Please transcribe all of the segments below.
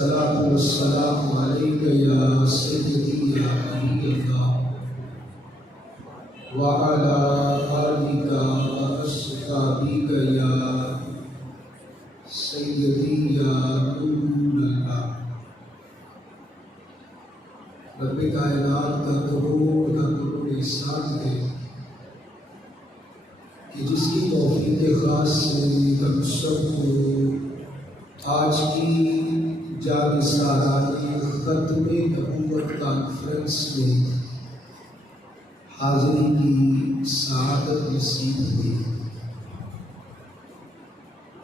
الصلاة والسلام عليك يا سيدي يا نبي الله وعلى آلك وأصحابك يا سيدي يا نور الله. رب کائنات کا کروڑ احسان ہے کہ جس کی توفیق خاص سے ہم سب کو آج کی جامع سالانہ ختم نبوت کانفرنس میں حاضری کی سعادت نصیب ہوئی.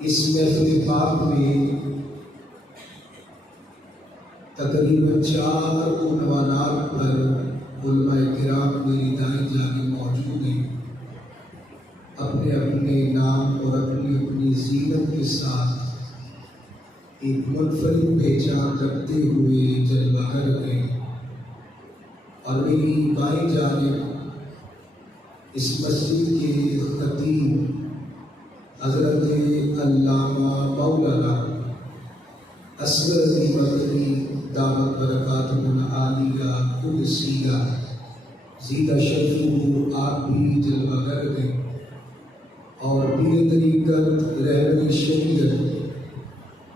اس محفل پاک میں تقریباً 4 عنوانات پر علماء کرام میری دائیں جانب موجود ہیں. اپنے اپنے نام اور اپنی زینت کے ساتھ ایک منفرد پہچان رکھتے ہوئے جلوہ گر ہیں. اور میری بائیں جانب اس مسجد کے خطیب حضرت علامہ مولانا اصغر علی مدنی دامت برکاتہ العالیہ قدسیہ زیدہ شرفہ آپ بھی جلوہ گر ہیں. اور پیر طریقت رہبر شریعت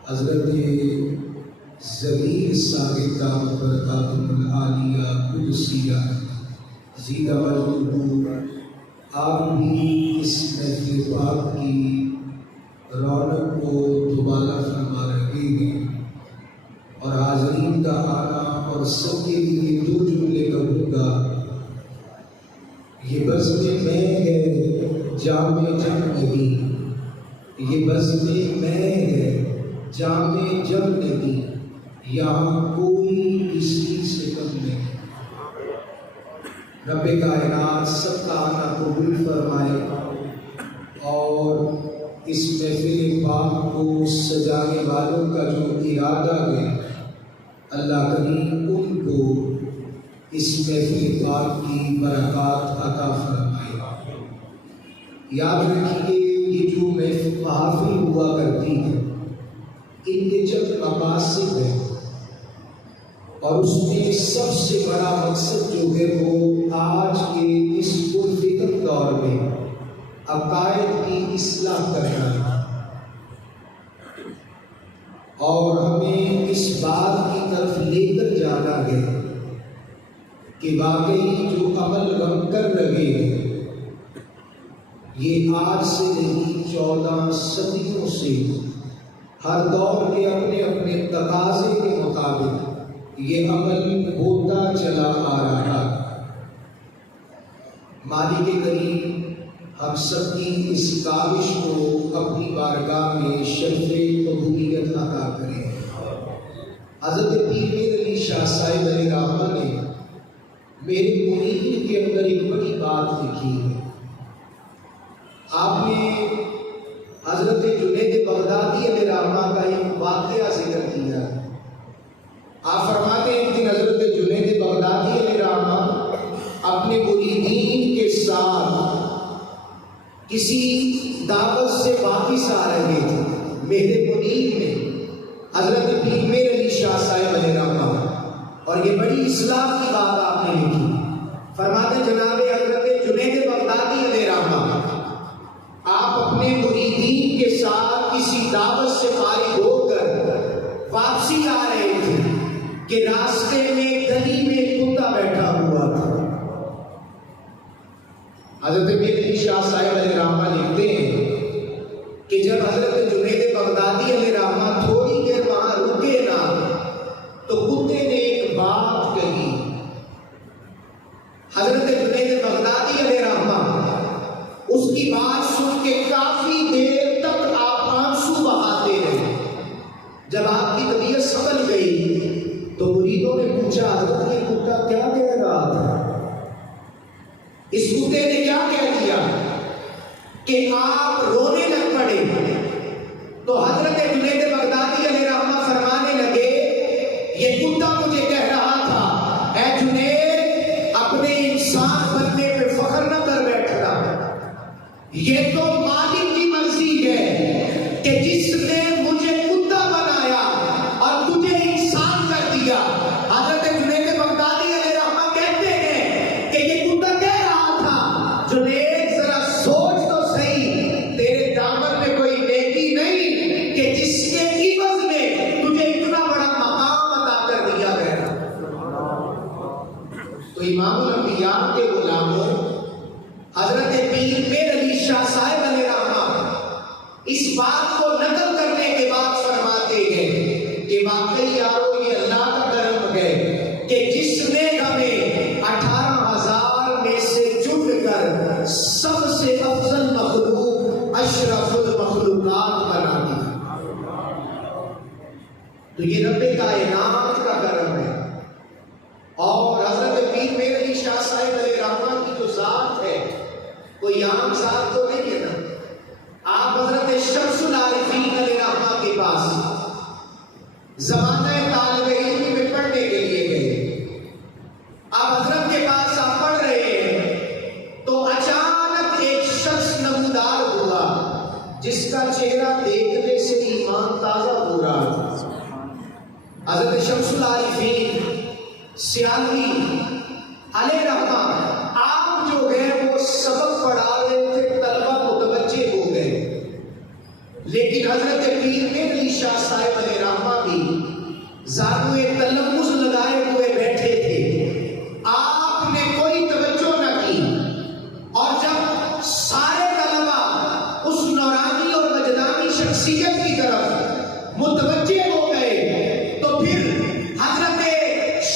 حضرت ضمیر ثابت دامت برکاتہ العالیہ قدسیہ زیدہ مجدہ آپ بھی اس محفل پاک کی رونق کو دوبارہ فرما رہے ہیں. اور حاضرین کا آنا اور سب کے لیے 2 جملے کہوں گا. یہ بزم میں ہے جام جم نہیں، یہ بزم میں ہے جام جم نہیں، یہاں کوئی کسی سے کم نہیں. رب کائنات سب کا آنا قبول فرمائے اور اس محفل پاک کو سجانے والوں کا جو ارادہ ہے اللہ کریم ان کو اس محفل پاک کی برکات عطا فرمائے. یاد رکھیے یہ جو محافل ہوا کرتی ہے ان کے چند مقاصد ہیں اور اس میں سب سے بڑا مقصد جو ہے وہ آج کے اس پرفتن دور میں عقائد کی اصلاح کرنا ہے. اور ہمیں اس بات کی طرف لے کر جانا ہے کہ واقعی جو عمل ہم کر رہے ہیں یہ آج سے نہیں 14 صدیوں سے ہر دور کے اپنے اپنے تقاضے کے مطابق یہ عمل ہوتا چلا آ رہا. مالک کریم ہم سب کی اس کاوش کو اپنی بارگاہ میں شرف قبولیت عطا کریں. حضرت پیر میر علی شاہ صاحب علیہ رحمہ نے میرے مرید کے اندر ایک بڑی بات لکھی ہے. آپ نے حضرت جنید بغدادی علیہ رحمہ کا ایک واقعہ ذکر کیا. آپ فرماتے ہیں ایک دن حضرت جنید بغدادی علیہ رحمہ اپنے مریدین کے ساتھ کسی دعوت سے واپس آ رہے تھے. میرے مرید میں حضرت پیر میر علی شاہ صاحب علیہ رحمہ اور یہ بڑی اصلاح کی بات آپ نے لکھی. فرماتے جناب حضرت جنید بغدادی علیہ رحمہ آپ اپنے مریدین کے ساتھ کسی دعوت سے فارغ ہو کر واپسی آ رہے تھے کہ راستے میں گلی میں کتا بیٹھا ہوا تھا. حضرت میر علی شاہ صاحب علیہ رحمہ لکھتے ہیں کہ جب حضرت جنید بغدادی علیہ رحمہ تھوڑی دیر وہاں رکے نا تو کتے نے ایک بات کہی. حضرت جنید بغدادی علیہ رحمہ اس کی بات سن کے کافی دیر تک آپ آنسو بہاتے رہے. جب آپ کی طبیعت سنبھل گئی تو مریدوں نے پوچھا حضرت یہ کتا کیا کہہ رہا تھا؟ اس کتے نے کیا کہہ دیا کہ آپ رونے لگ پڑے. تو حضرت جنید بغدادی علیہ رحمہ فرمانے لگے یہ کتا مجھے کہہ رہا تھا اے جنید اپنے انسان بننے پہ فخر نہ کر بیٹھنا، یہ تو مالک کی مرضی ہے کہ جس نے مجھے کتا بنایا اور تجھے امام الانبیاء کے غلاموں حضرت پیر میر علی شاہ صاحب علیہ رحمہ اس بات کو نقل کرنے کے بعد فرماتے ہیں کہ واقعی یارو یہ اللہ کا کرم ہے کہ جس نے ہمیں 18,000 میں سے چن کر سب سے افضل مخلوق اشرف المخلوقات بنا دیا. تو یہ رب کائنات کا کرم ہے. اور حضرت پیر میر علی شاہ صاحب علیہ رحمہ کی جو ذات ہے کوئی عام ذات تو نہیں ہے نا. آپ حضرت شمس العارفین علیہ رحمہ کے پاس زمانہ طالب علم میں پڑھنے کے لیے گئے. آپ حضرت کے پاس آپ پڑھ رہے ہیں تو اچانک ایک شخص نمودار ہوا جس کا چہرہ دیکھنے سے ایمان تازہ ہو رہا تھا. حضرت شمس العارفین سیالوی علیہ رحمہ آپ جو ہے وہ سبق پڑھا رہے تھے, طلبہ متوجہ ہو گئے, لیکن حضرت پیر میر علی شاہ صاحب علیہ رحمہ بھی زانوئے تلمذ لگائے ہوئے بیٹھے تھے. آپ نے کوئی توجہ نہ کی اور جب سارے طلبہ اس نورانی اور وجدانی شخصیت کی طرف متوجہ ہو گئے تو پھر حضرت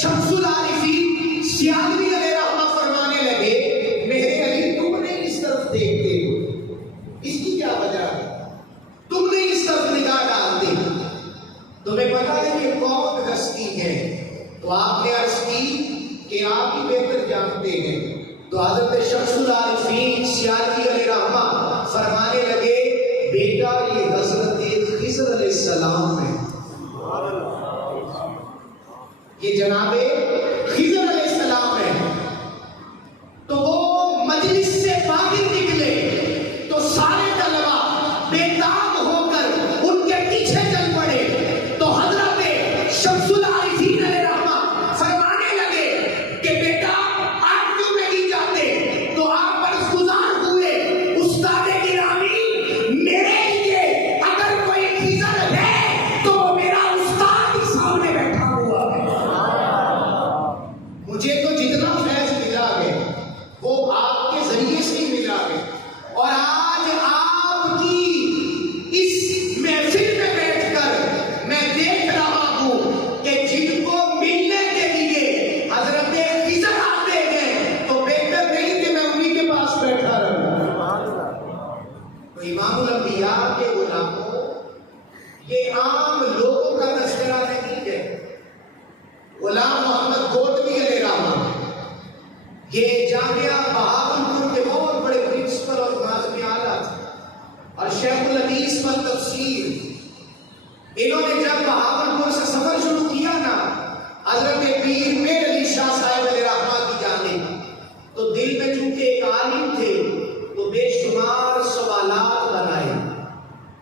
شمس العارفین سیالوی علیہ رحمہ فرمانے لگے میرے علی تم نے اس طرف دیکھتے ہو, اس کی کیا وجہ ہے؟ تم نے اس طرف نگاہ ڈالتے, تمہیں پتا ہے کہ کون ہستی ہے؟ تو آپ نے عرض کی کہ آپ ہی بہتر جانتے ہیں. تو حضرت شمس العارفین سیالوی علیہ رحمہ فرمانے لگے بیٹا یہ حضرت خضر علیہ السلام ہے, یہ جناب خضر علیہ السلام ہے. تو وہ مجلس سے باہر نکلے تو سارے طلبہ بے تاب ہو کر ان کے پیچھے چل پڑے. تو حضرت شمس العارفین علیہ رحمہ فرمانے لگے کہ بیٹا آپ کیوں نہیں جاتے؟ تو آپ پر گزار ہوئے استاد گرامی میرے لیے اگر کوئی خضر ہے تو وہ میرا استاد ہی سامنے بیٹھا ہوا ہے. مجھے تو جتنا فیض ملا ہے وہ آپ کے ذریعے سے ہی ملا ہے. اور آج آپ کی اس محفل میں بیٹھ کر میں دیکھ رہا ہوں کہ جن کو ملنے کے لیے حضرت خضر آتے ہیں تو بہتر نہیں کہ میں انہی کے پاس بیٹھا رہوں. تو امام الانبیاء کے غلاموں یہ عام لوگوں کا تذکرہ نہیں ہے. غلام محمد گوٹوی علیہ رحمہ یہ جامعہ بہاولپور کے بہت بڑے پرنسپل اور ناظم اعلیٰ تھے اور شیخ الحدیث والتفسیر. انہوں نے جب بہاولپور سے سفر شروع کیا نا حضرت پیر میر علی شاہ صاحب علیہ رحمہ کی جانب تو دل میں چونکہ ایک عالم تھے تو بے شمار سوالات بنائے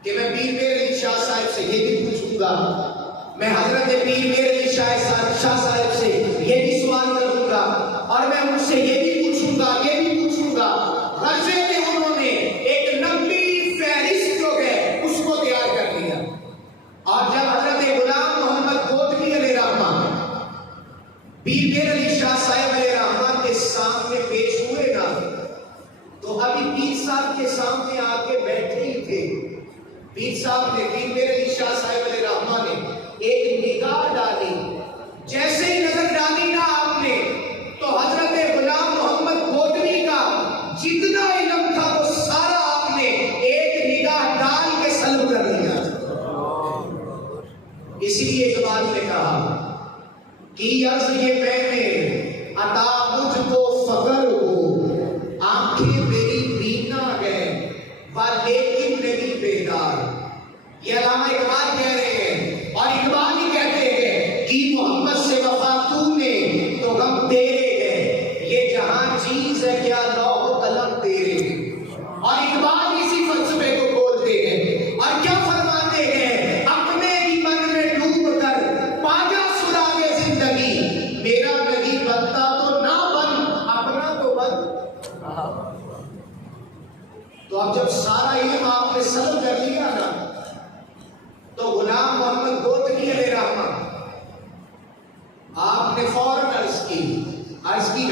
کہ میں پیر میر علی شاہ صاحب سے یہ بھی پوچھوں گا, میں حضرت پیر میر علی شاہ صاحب سے یہ بھی سوال کروں گا اور میں ان سے یہ بھی پوچھوں گا یہ بھی پوچھوں گا. غرضے میں انہوں نے ایک لمبی فہرست جو ہے اس کو تیار کر لیا. اور جب حضرت غلام محمد گوٹوی علیہ رحمہ پیر میر علی شاہ صاحب علیہ رحمہ کے سامنے پیش ہوئے نا تو ابھی پیر صاحب کے سامنے آ کے بیٹھے ہی تھے. پیر صاحب نے پیر میر علی شاہ صاحب علیہ رحمہ نے ایک نگاہ ڈالی. جیسے ہی نظر ڈالی نا آپ نے تو حضرت غلام محمد گوٹوی کا جتنا علم تھا وہ سارا آپ نے ایک نگاہ ڈال کے سلب کر لیا. اسی لیے اقبال نے کہا کہ عرض یہ پہنے عطا مجھ کو فخر ہو, آنکھیں میری بینا ہے لیکن نہیں بیدار. یہ علامہ اقبال کہہ رہے ہیں اور اقبال ہی کہتے ہیں کہ محمد سے وفا تو نے تو غم تیرے ہیں, یہ جہاں چیز ہے کیا لوح و قلم تیرے ہیں. اور اقبال اسی فلسفے کو بولتے ہیں اور کیا فرماتے ہیں اپنے ہی من میں ڈوب کر پاجا سراغ زندگی, میرا نہیں بنتا تو نہ بن اپنا تو بن. تو اب جب سارا علم آپ نے سلب کر لیا نا تو غلام محمد گوٹوی علیہ رحمہ آپ نے فوراً عرض کی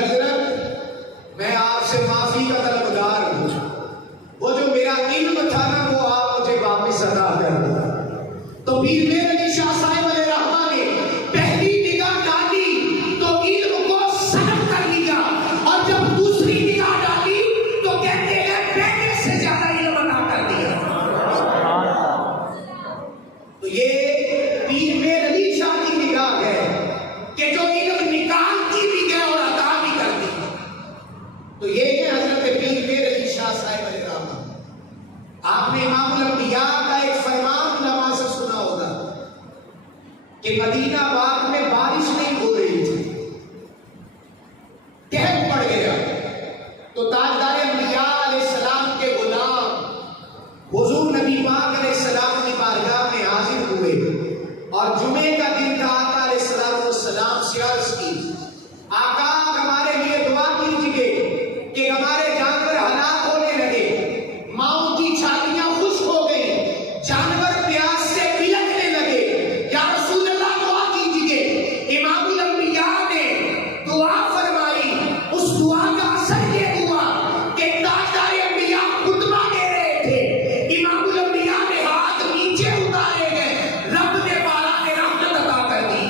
عراق میں بارش نہیں ہو رہی تھی، قحط پڑ گیا، تو تاجدار انبیاء علیہ السلام کے غلام حضور نبی پاک علیہ السلام کی بارگاہ میں حاضر ہوئے اور جمعے کا دن تھا۔ آقا علیہ السلام سے عرض کی، آقا ہمارے لیے دعا کیجیے کہ ہمارے جانور ہلاک ہونے لگے، ماؤں کی چھاتیاں خشک ہو گئی، جانور پیاس سے بلکنے لگے، یا رسول اللہ دعا کیجیے۔ امام الانبیاء نے دعا فرمائی، اس دعا کا اثر یہ ہوا کہ تاجدار انبیاء خطبہ دے رہے تھے، امام الانبیاء نے ہاتھ نیچے اتارے گئے، رب نے بالا نے رحمت عطا کر دی۔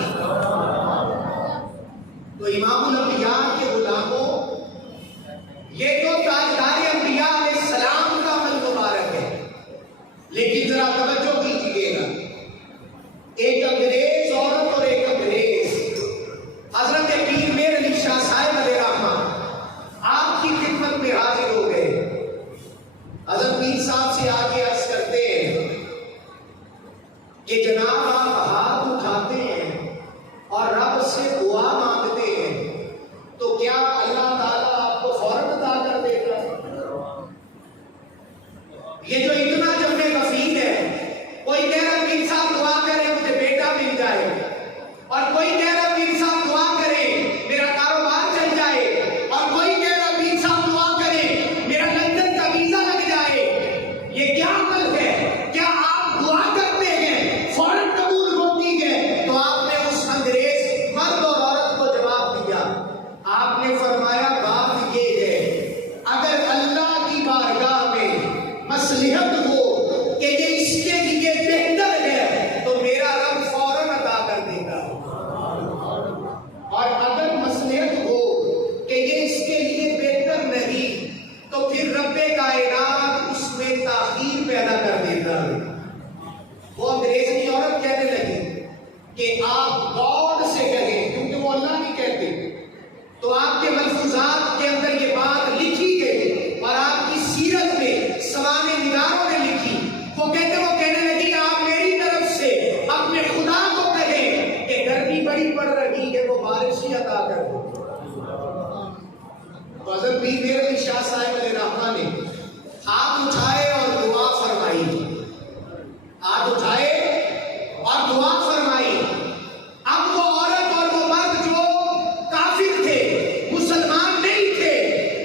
تو امام الانبیاء کے غلاموں، یہ تو تاجدار انبیاء علیہ السلام کا عمل مبارک ہے، لیکن ذرا توجہ کیجیے گا، ایک انگریز عورت اور ایک انگریز حضرت پیر میر علی شاہ صاحب علیہ رحمہ آپ کی خدمت میں حاضر ہو گئے۔ حضرت پیر صاحب سے آگے عرض کرتے ہیں کہ جناب آپ ہاتھ اٹھاتے ہیں اور رب سے دعا مانگتے ہیں، تو کیا اللہ تعالیٰ آپ کو فوراً عطا کر دیتا ہے؟ یہ جو اتنا جمع غفیر ہے، کوئی کہہ رہا پیر صاحب دعا کرے مجھے بیٹا مل جائے، اور کوئی کہہ رہا پیر صاحب دعا کرے میرا کاروبار چل جائے، اور کوئی کہہ رہا پیر صاحب دعا کرے میرا لندن کا ویزا لگ جائے۔ یہ کیا عمل ہے؟ کیا آپ دعا کرتے ہیں فوراً قبول ہوتی ہے؟ تو آپ نے اس انگریز مرد اور عورت کو جواب دیا، آپ نے فرمایا بات یہ ہے، اگر اللہ کی بارگاہ میں مصلحت ہو کہ یہ اس کے لیے بہتر ہے تو میرا رب فوراً عطا کر دے گا، اور اگر مصلحت ہو کہ یہ اس کے لیے بہتر نہیں تو پھر رب کائنات اس میں تاخیر پیدا کر دیتا ہے۔ وہ انگریز کی عورت کہنے لگی کہ آپ گاڈ سے کہیں، کیونکہ وہ اللہ نہیں کہتے، تو آپ کے ملفوظات کے اندر یہ بات لکھی گئی اور آپ کی سیرت میں سوانح نگاروں نے لکھی۔ وہ کہنے لگی آپ میری طرف سے اپنے خدا کو کہیں کہ گرمی بڑی پڑ رہی ہے، وہ بارش ہی عطا کر دو۔ تو حضرت پیر میر علی شاہ صاحب علیہ رحمہ نے ہاتھ اٹھائے اور دعا فرمائی، ہاتھ اٹھائے اور دعا فرمائی۔ اب وہ عورت اور وہ مرد جو کافر تھے، مسلمان نہیں تھے،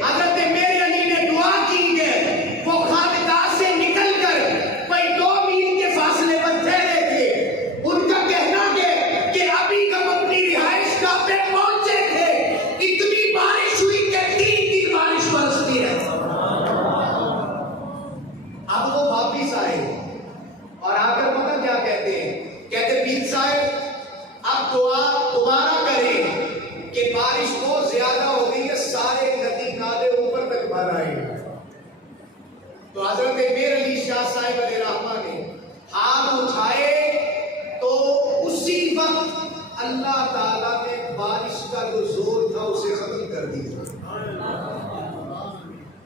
حضرت میرے علی نے دعا کی ہے، وہ خانقاہ سے نکل کر کوئی 2 میل کے فاصلے پر ٹھہرے تھے۔ ان کا کہنا ہے کہ ابھی ہم اپنی رہائش گاہ پہ پہنچے تھے، اتنی بارش ہوئی کہ 3 دن بارش برستی ہے۔ اب وہ واپس آئے اور آ کر پتہ کیا کہتے ہیں؟ کہتے پیر صاحب اب دعا دوبارہ کریں کہ بارش بہت زیادہ ہو گئی ہے، سارے ندی نالے اوپر تک بھر آئے۔ تو حضرت میر علی شاہ صاحب علیہ رحمہ نے ہاتھ اٹھائے تو اسی وقت اللہ تعالیٰ نے بارش کا جو زور تھا اسے ختم کر دیا۔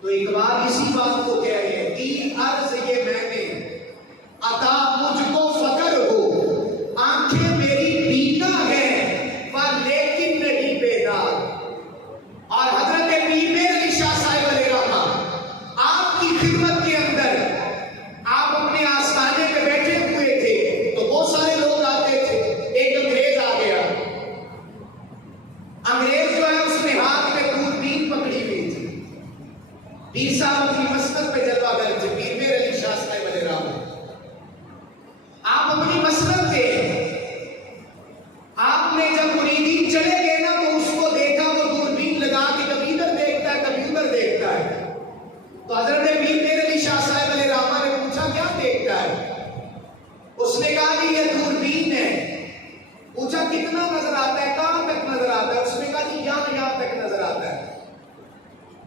تو اقبال اسی بات کو کہہ رہے ہیں، 3 عرض یہ میں نے عطا مجھ کو فقر ہو، آنکھیں میری بینا ہے پر لیکن نہیں بیدار۔ اور حضرت پیر میر علی شاہ صاحب علیہ رحمہ آپ کی خدمت کے اندر آپ اپنے آستانے پہ بیٹھے ہوئے تھے تو بہت سارے لوگ آتے تھے، ایک انگریز آ گیا، انگریز جو ہے اس نے ہاتھ میں دوربین پکڑی ہوئی تھی۔ پیر صاحب اپنی مسجد پہ جلوہ گر تھے، پیر میر علی شاہ صاحب علیہ رحمہ آپ اپنی مسجد پہ، آپ نے جب مریدین چلے گئے نا تو اس کو دیکھا، وہ دوربین لگا کے کبھی ادھر دیکھتا ہے کبھی ادھر دیکھتا ہے۔ تو حضرت پیر میر علی شاہ صاحب علیہ رحمہ نے پوچھا کیا دیکھتا ہے؟ اس نے کہا کہ یہ دوربین ہے۔ پوچھا کتنا نظر آتا ہے، کہاں تک نظر آتا ہے؟ اس نے کہا کہ یہاں تک نظر آتا ہے،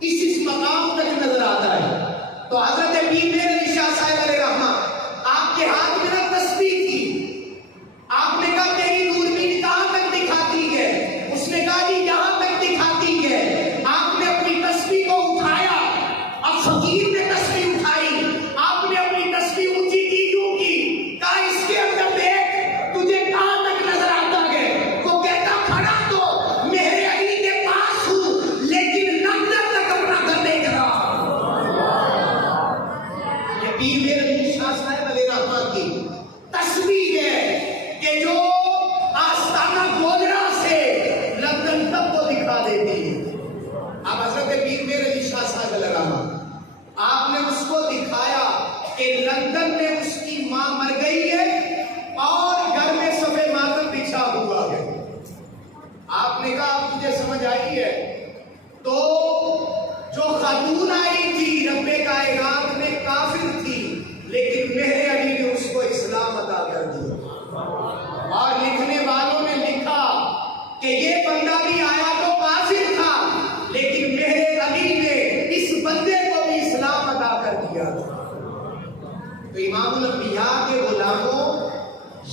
اس مقام تک نظر آتا ہے۔ تو حضرت پیر میر علی شاہ صاحب علیہ رحمہ آپ کے ہاتھ میں نہ تسبیح تھی، آپ نے کہا میری دوربین کہاں تک دکھاتی ہے؟ اس نے کہا جی یہاں تک دکھاتی ہے۔ آپ نے اپنی تسبیح کو اٹھایا، اب فقیر نے تسبیح اٹھائی، آپ نے اپنی تسبیح اونچی کی، کیوں کی؟ کہا اس کے اندر دیکھ تجھے کہاں تک نظر آتا ہے؟ اور لکھنے والوں نے لکھا کہ یہ بندہ بھی آیا تو کافر تھا، لیکن میرے علی نے اس بندے کو بھی اسلام عطا کر دیا تھا۔ تو امام الانبیاء کے غلاموں،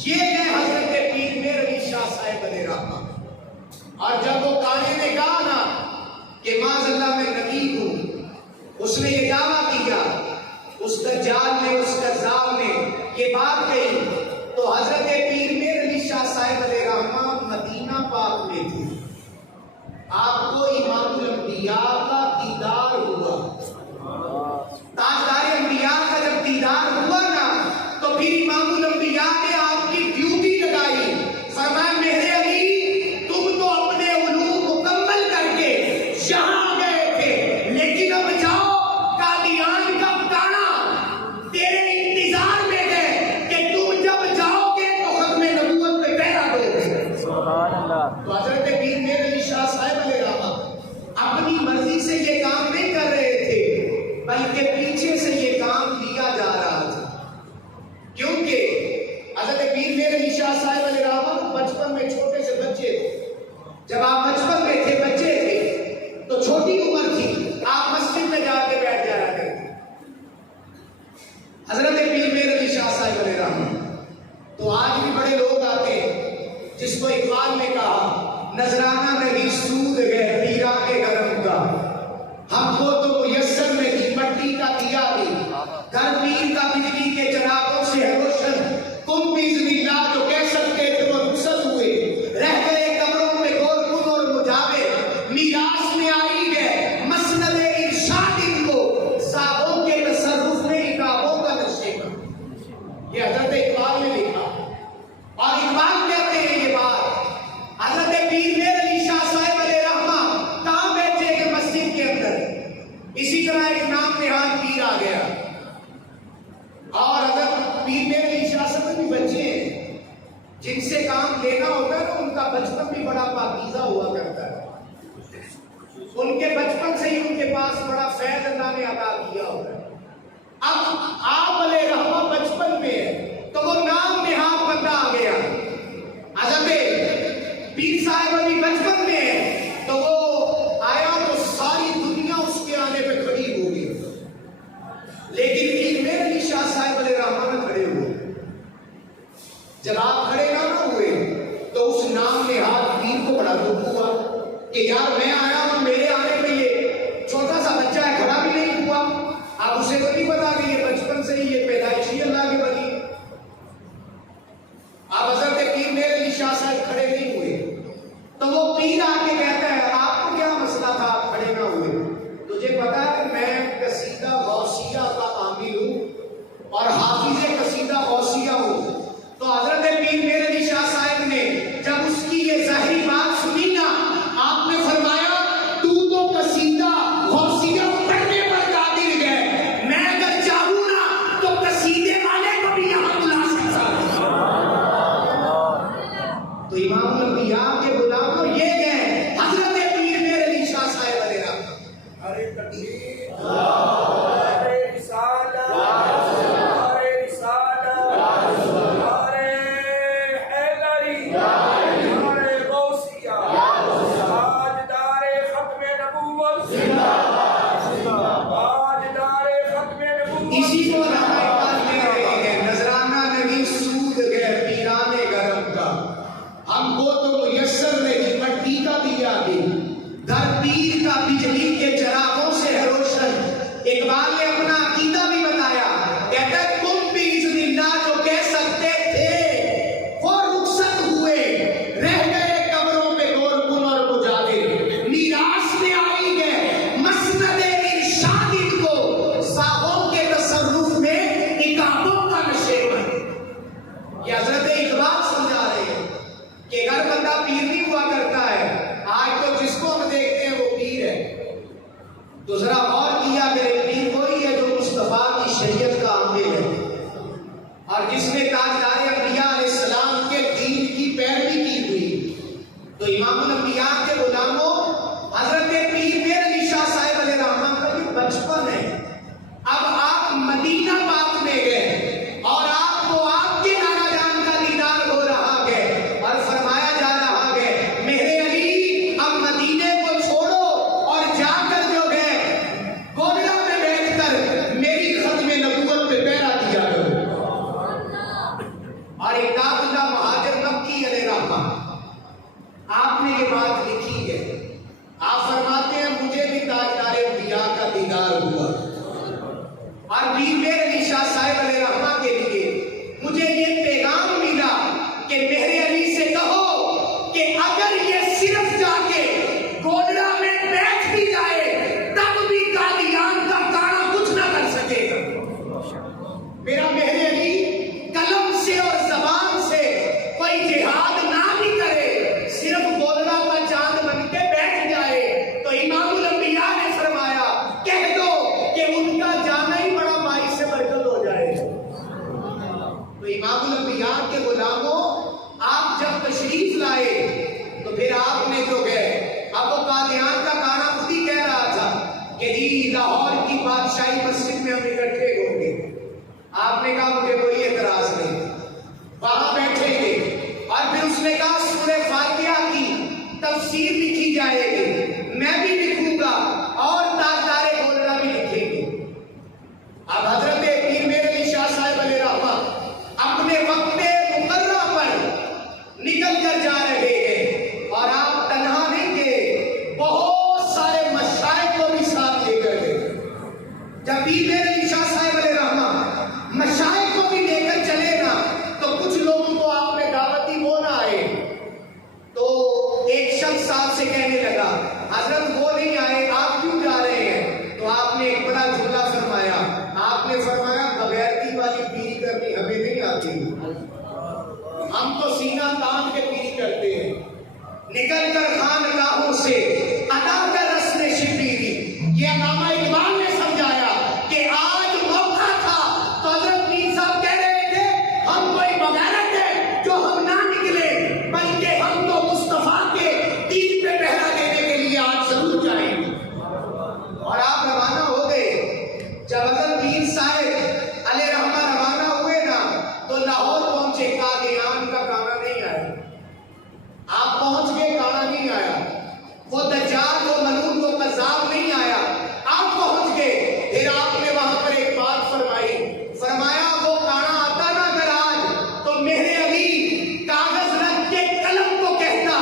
یہ ہے حضرت پیر میر علی شاہ صاحب علیہ رحمہ۔ اور جب وہ قاضی نے کہا نا کہ معاذ اللہ میں نقیب ہوں، اس نے یہ دعویٰ کیا، اس دجال نے، اس کذاب نے یہ بات کہی، تو حضرت پیر میر علی شاہ صاحب علیہ رحمہ مدینہ پاک میں تھے۔ آپ کو امام الانبیاء کا دیدار ہوا، تاجدار انبیاء کا جب دیدار ہوا نا تو پھر امام الانبیاء نے آپ کی ڈیوٹی لگائی، فرمایا میرے علی تم تو اپنے علوم مکمل کر کے یہاں گئے تھے، لیکن اب جاؤ قادیان کا ٹانا تیرے انتظار میں ہے کہ تم جب جاؤ گے تو ختم نبوت پہ پہرا دو گے۔ سبحان اللہ۔ تو حضرت پیر میر علی شاہ صاحب علیہ رحمہ اپنی مرضی سے یہ کام نہیں کر رہے تھے، بلکہ پیچھے سے یہ کام لیا جا رہا تھا، کیونکہ حضرت پیر میر علی شاہ صاحب علیہ رحمہ بچپن میں چھوٹے سے بچے تھے۔ جب آپ بچپن میں تھے، بچے تھے، تو چھوٹی عمر تھی، آپ مسجد میں جا کے بیٹھ جایا کرتے۔ حضرت پیر میر علی شاہ صاحب علیہ رحمہ تو آج بھی بڑے لوگ آتے ہیں، جس کو اقبال نے کہا نذرانہ نہیں سود ہے پیرانے گرم کا، ہم کو تو میسر نہیں مٹی کا دیا بھی، گھر پیر کا بجلی کے چراغوں سے ہے روشن، تم باذن اللہ جو کہہ سکتے تھے وہ رخصت ہوئے، رہ گئے قبروں میں گور کن اور مجاور، میراث میں آئی گئے مسند ارشاد ان کو، صاحبوں کے تصرف میں عقابوں کا نشے کا۔ یہ حضرت اقبال نے لکھا، اور اقبال کہتے ہیں یہ بات حضرت پیر میر علی شاہ صاحب علیہ رحمہ کہاں بیٹھے ہیں؟ مسجد کے اندر۔ اسی طرح ایک نام نہاد پیر آ گیا، اور حضرت پیر میر علی شاہ صاحب بھی بچے ہیں، جن سے کام لینا ہوتا ہے نا، ان کا بچپن بھی بڑا پاکیزہ ہوا کرتا ہے، ان کے بچپن سے ہی ان کے پاس بڑا فیض اللہ نے عطا کیا ہوتا ہے۔ اب آپ علیہ رحمہ بچپن میں ہے تو وہ نام نہاد بندہ آ گیا، حضرت پیر صاحب ابھی بچپن میں ہے تو وہ آیا تو ساری دنیا اس کے آنے پہ کھڑی ہو گئی، لیکن پیر میر علی شاہ صاحب علیہ رحمہ میں کھڑے ہوئے۔ جب آپ کھڑے نہ ہوئے تو اس نام نہاد پیر کو بڑا دکھ ہوا کہ یار میں آیا ہوں، میرے آنے پہ یہ چھوٹا سا بچہ ہے، کھڑا بھی نہیں ہوا۔ اب اسے تو نہیں پتا کہ یہ بچپن سے ہی یہ پیدائشی اللہ کے بنی۔ اب حضرت پیر میر علی شاہ صاحب کھڑے نہیں ہوئے تو وہ پیر آ کے کہتا ہے آپ کو کیا مسئلہ تھا آپ کھڑے نہ ہوئے؟ تجھے پتا ہے میں قصیدہ غوثیہ کا عامل ہوں اور حافظ قصیدہ غوثیہ ہوں۔ تو حضرت پیر میر علی شاہ صاحب نے جب اس کی یہ ظاہری بات سنی نا، آپ نے فرمایا تو قصیدہ غوثیہ پڑھنے پر قادر ہے، میں اگر چاہوں نا تو قصیدے والے کو بھی یہاں بلا سکتا ہوں۔ تو امام الانبیاء کے غلاموں یہ ہیں حضرت پیر میر علی شاہ صاحب علیہ رحمہ۔ ارے تکبیر، ارے رسالت، ارے رسالت، ارے حیدری، ارے غوثیہ، تاجدار ختم نبوت، تاجدار ختم نبوت۔ اسی کو علامہ اقبال کہہ رہے ہیں نذرانہ نہیں سود ہے پیرانے گرم کا، ہم کو تو میسر نہیں مٹی کا دیا بھی، گھر پیر کا بجلی کے چراغوں سے ہے روشن۔ اقبال نے اپنا عقیدہ بھی بتایا، کہتا ہے تم باذن اللہ جو کہہ سکتے تھے وہ رخصت ہوئے، رہ گئے قبروں پہ گور کن اور مجاور، میراث میں آئی گئے مسند ارشاد ان کو، صاحبوں کے تصرف میں عقابوں کا نشیمن۔ یہ حضرت اقبال سمجھا رہے ہیں کہ اگر بندہ پیر نہیں ہوا کرتا ہے، آج تو جس کو ہم دیکھتے ہیں وہ پیر ہے، تو ذرا غور کیا کرے پیر وہی ہے جو مصطفیٰ کی شریعت کا عامل ہے اور جس نے تاجدار انبیاء علیہ السلام کے دین کی پیروی کی ہوئی۔ تو امام الانبیاء کے غلاموں حضرت پیر میر علی شاہ صاحب علیہ رحمہ کا یہ بچپن ہے۔ اب آپ مدینہ پاک میں گئے اور آپ کو آپ کے نانا جان کا دیدار ہو بات لکھی ہے. آپ فرماتے ہیں مجھے بھی تاجدار انبیاء کا دیدار ہوا اور پیر میر علی شاہ صاحب علیہ رحمہ کے لیے مجھے یہ پیغام ملا کہ مہر علی سے کہو کہ اگر یہ صرف جا کے گودڑا میں بیٹھ بھی جائے تب بھی قادیان کا کانا کچھ نہ کر سکے گا. میرا مہر علی قلم سے اور زبان سے کوئی جہاد نہ بھی کرے, صرف گودڑا کا چاند بن کے بیٹھ جائے تو امام الانبیاء نے فرمایا کہہ دو کہ ان کا جانا ہی بڑا باعث سے برکت ہو جائے. تو امام الانبیاء کے غلاموں, آپ جب تشریف لائے تو پھر آپ نے جو گئے, اب وہ قادیان کا کانا خود ہی کہہ رہا تھا کہ جی لاہور کی بادشاہی مسجد میں ہم اکٹھے ہوں گے. آپ نے کہا مجھے کوئی اعتراض نہیں, وہاں بیٹھیں گے. اور پھر اس نے کہا سورہ فاتحہ کی تفسیر لکھی جائے گی, میں بھی لکھوں گا اور تاجدار گولڑا بھی لکھیں گے. اب حضرت پیر میر علی شاہ صاحب علیہ رحمہ اپنے وقت مقررہ پر نکل کر جا رہے ہیں اور آپ تنہا نہیں گئے, بہت سارے مشائخ کو بھی ساتھ لے کر گئے. جب پیر میر علی شاہ صاحب علیہ رحمہ مشائخ کو بھی لے کر چلے نا تو کچھ لوگوں کو آپ نے دعوتی وہ نہ آئے. تو ایک شخص آپ سے کہنے لگا حضرت وہ نہیں آئے, آپ کیوں جا رہے ہیں؟ تو آپ نے ایک بڑا جملہ فرمایا. آپ نے فرمایا بغیرتی والی پیری کرنی ہمیں نہیں آتی, ہم تو سینہ تان کے پیری کرتے ہیں. نکل کر خانقاہوں سے ادا کر رسم شبیری, یہ علامہ اقبال نے سمجھایا کہ آج موقع تھا. تو حضرت میر صاحب کہہ رہے تھے ہم کوئی بغیرت ہے جو ہم نہ نکلے, بلکہ ہم تو مصطفیٰ کے دین پہ پہرا دینے کے لیے آج ضرور جائیں گے. اور آپ روانہ ہو گئے. جب حضرت میر صاحب علیہ رحمہ روانہ ہوئے نا تو لاہور پہنچے, قادیان کا کانا نہیں آیا. آپ پہنچ گئے, کانا نہیں آیا. وہ دجال, وہ ملعون, وہ کذاب نہیں آیا. آپ پہنچ گئے. پھر آپ نے وہاں پر ایک بات فرمائی, فرمایا وہ کانا آتا نا اگر آج تو مہر علی کاغذ رکھ کے قلم کو کہتا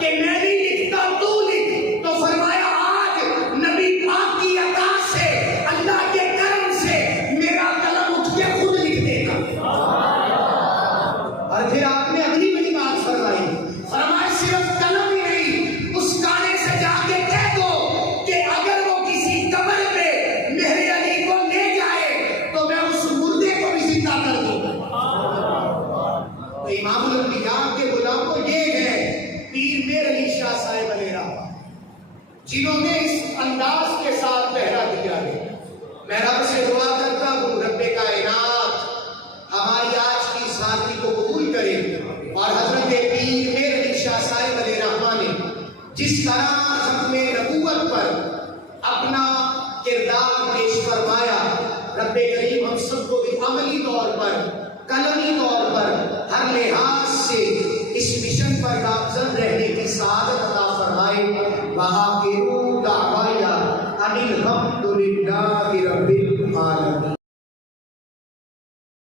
کہ میں نہیں لکھتا تو لکھ. تو فرمایا آج نبی پاک کی عطا سے, اللہ کے کرم سے میرا قلم اٹھ کے خود لکھ دے گا. اور پھر آپ نے اگلی بڑی بات فرمائی, فرمایا صرف قلم ہی نہیں, اس کانے سے جا کے کہہ دو کہ اگر وہ کسی قبر پہ مہر علی کو لے جائے تو میں اس مردے کو بھی زندہ کر دوں گا. تو امام الانبیاء کے غلاموں یہ ہے پیر میر علی شاہ صاحب علیہ رحمہ, جنہوں نے اس انداز کے ساتھ پہرا دیا ہے. میں رب سے دعا کرتا ہوں رب کائنات ہماری آج کی سادگی کو قبول کرے, اور حضرت پیر میر علی شاہ صاحب علیہ رحمہ نے جس طرح ختم نبوت پر اپنا کردار پیش فرمایا, رب کریم ہم سب کو بھی عملی طور پر, قلمی طور پر, ہر لحاظ سے اس مشن پر گامزن رہنے کی سعادت عطا فرمائے. وہاں